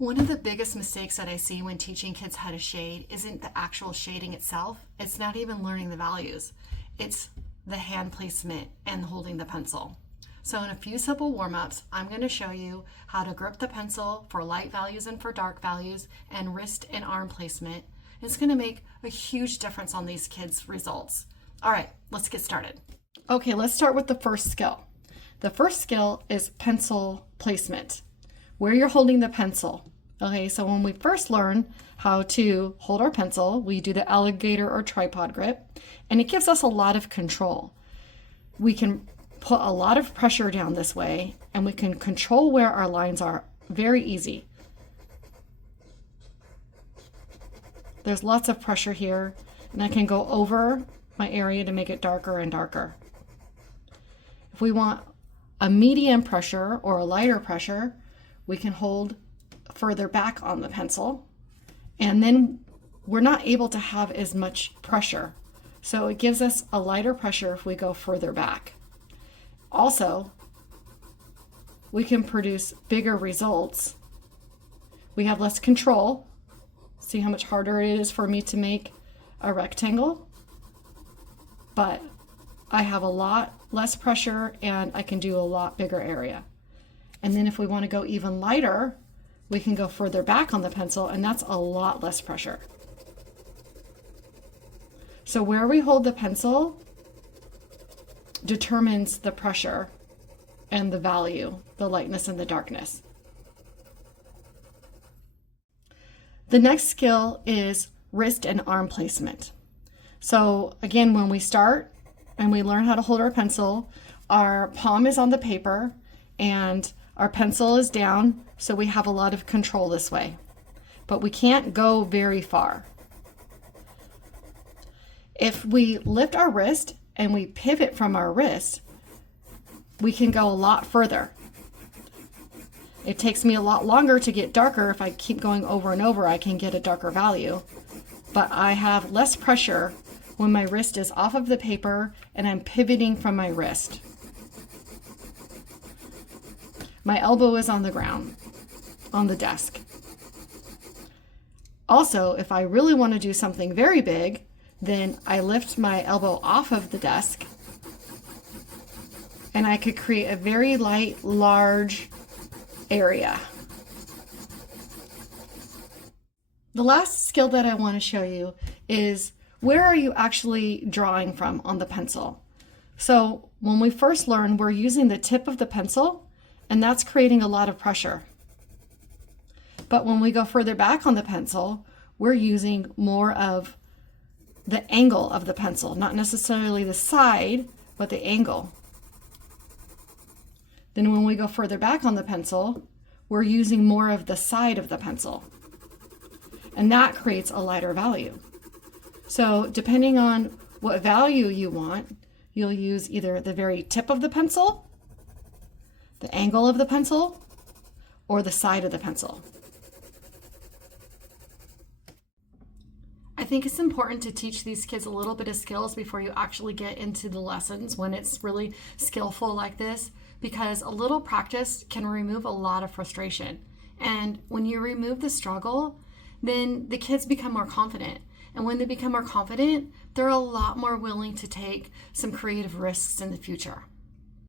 One of the biggest mistakes that I see when teaching kids how to shade isn't the actual shading itself. It's not even learning the values. It's the hand placement and holding the pencil. So in a few simple warm-ups, I'm going to show you how to grip the pencil for light values and for dark values, and wrist and arm placement. It's going to make a huge difference on these kids' results. All right, let's get started. Okay, let's start with the first skill. The first skill is pencil placement, where you're holding the pencil. Okay, so when we first learn how to hold our pencil, we do the alligator or tripod grip, and it gives us a lot of control. We can put a lot of pressure down this way, and we can control where our lines are very easy. There's lots of pressure here, and I can go over my area to make it darker and darker. If we want a medium pressure or a lighter pressure, we can hold further back on the pencil, and then we're not able to have as much pressure. So it gives us a lighter pressure if we go further back. Also, we can produce bigger results. We have less control. See how much harder it is for me to make a rectangle? But I have a lot less pressure and I can do a lot bigger area. And then if we want to go even lighter, we can go further back on the pencil, and that's a lot less pressure. So where we hold the pencil determines the pressure and the value, the lightness and the darkness. The next skill is wrist and arm placement. So again, when we start and we learn how to hold our pencil, our palm is on the paper and our pencil is down, so we have a lot of control this way. But we can't go very far. If we lift our wrist and we pivot from our wrist, we can go a lot further. It takes me a lot longer to get darker. If I keep going over and over, I can get a darker value. But I have less pressure when my wrist is off of the paper and I'm pivoting from my wrist. My elbow is on the ground, on the desk. Also, if I really want to do something very big, then I lift my elbow off of the desk and I could create a very light, large area. The last skill that I want to show you is where are you actually drawing from on the pencil? So when we first learn, we're using the tip of the pencil, and that's creating a lot of pressure. But when we go further back on the pencil, we're using more of the angle of the pencil, not necessarily the side, but the angle. Then when we go further back on the pencil, we're using more of the side of the pencil. And that creates a lighter value. So depending on what value you want, you'll use either the very tip of the pencil, the angle of the pencil, or the side of the pencil. I think it's important to teach these kids a little bit of skills before you actually get into the lessons when it's really skillful like this, because a little practice can remove a lot of frustration. And when you remove the struggle, then the kids become more confident. And when they become more confident, they're a lot more willing to take some creative risks in the future.